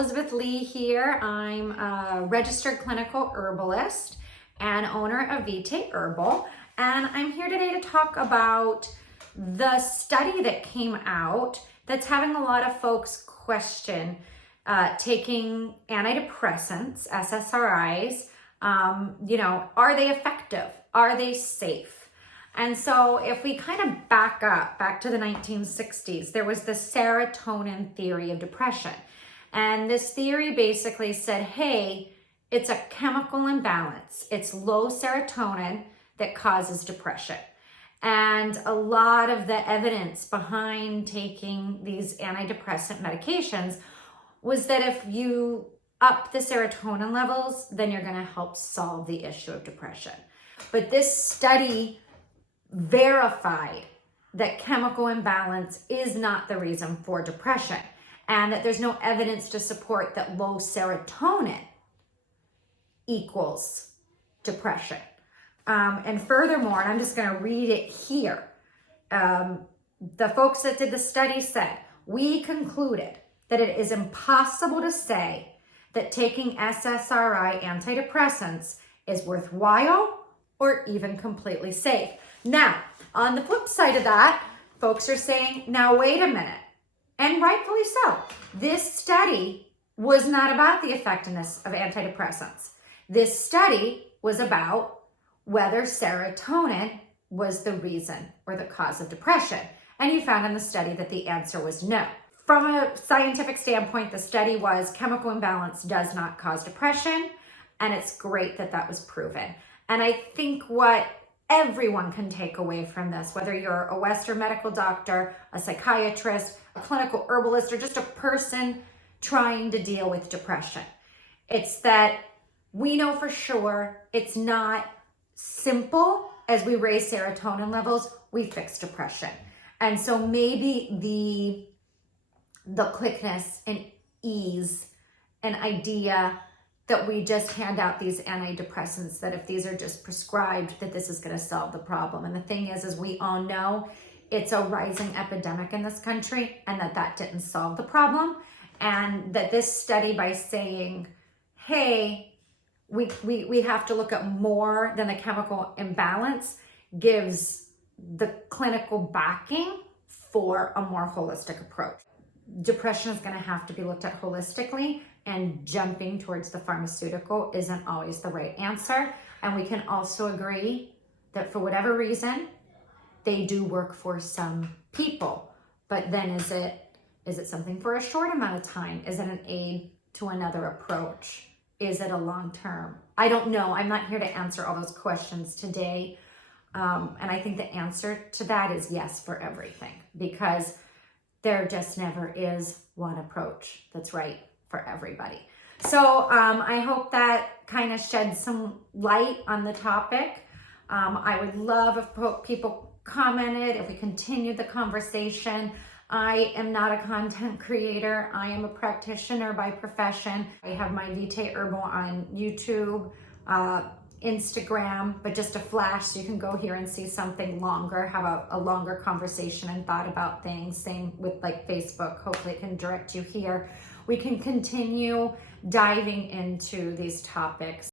Elizabeth Lee here. I'm a registered clinical herbalist and owner of Vitae Herbal. And I'm here today to talk about the study that came out that's having a lot of folks question taking antidepressants, SSRIs. Are they effective? Are they safe? And so if we kind of back to the 1960s, there was the serotonin theory of depression. And this theory basically said, hey, it's a chemical imbalance. It's low serotonin that causes depression. And a lot of the evidence behind taking these antidepressant medications was that if you up the serotonin levels, then you're going to help solve the issue of depression. But this study verified that chemical imbalance is not the reason for depression, and that there's no evidence to support that low serotonin equals depression. And furthermore, and I'm just going to read it here, the folks that did the study said, we concluded that it is impossible to say that taking SSRI antidepressants is worthwhile or even completely safe. Now, on the flip side of that, folks are saying, now wait a minute, and rightfully so. This study was not about the effectiveness of antidepressants. This study was about whether serotonin was the reason or the cause of depression. And you found in the study that the answer was no. From a scientific standpoint, the study was chemical imbalance does not cause depression, and it's great that that was proven. And I think what everyone can take away from this, whether you're a Western medical doctor, a psychiatrist, a clinical herbalist, or just a person trying to deal with depression, it's that we know for sure it's not simple as we raise serotonin levels, we fix depression. And so maybe the quickness and ease and idea that we just hand out these antidepressants, that if these are just prescribed, that this is going to solve the problem. And the thing is we all know it's a rising epidemic in this country, and that didn't solve the problem. And that this study, by saying, hey, we have to look at more than the chemical imbalance, gives the clinical backing for a more holistic approach. Depression is going to have to be looked at holistically, and jumping towards the pharmaceutical isn't always the right answer. And we can also agree that for whatever reason, they do work for some people. But then is it something for a short amount of time? Is it an aid to another approach? Is it a long-term? I don't know. I'm not here to answer all those questions today. And I think the answer to that is yes for everything, because there just never is one approach that's right for everybody. So I hope that kind of sheds some light on the topic. I would love if people commented, if we continued the conversation. I am not a content creator. I am a practitioner by profession. I have my Vitae Herbal on YouTube, Instagram, but just a flash, so you can go here and see something longer, have a longer conversation and thought about things. Same with like Facebook. Hopefully it can direct you here. We can continue diving into these topics.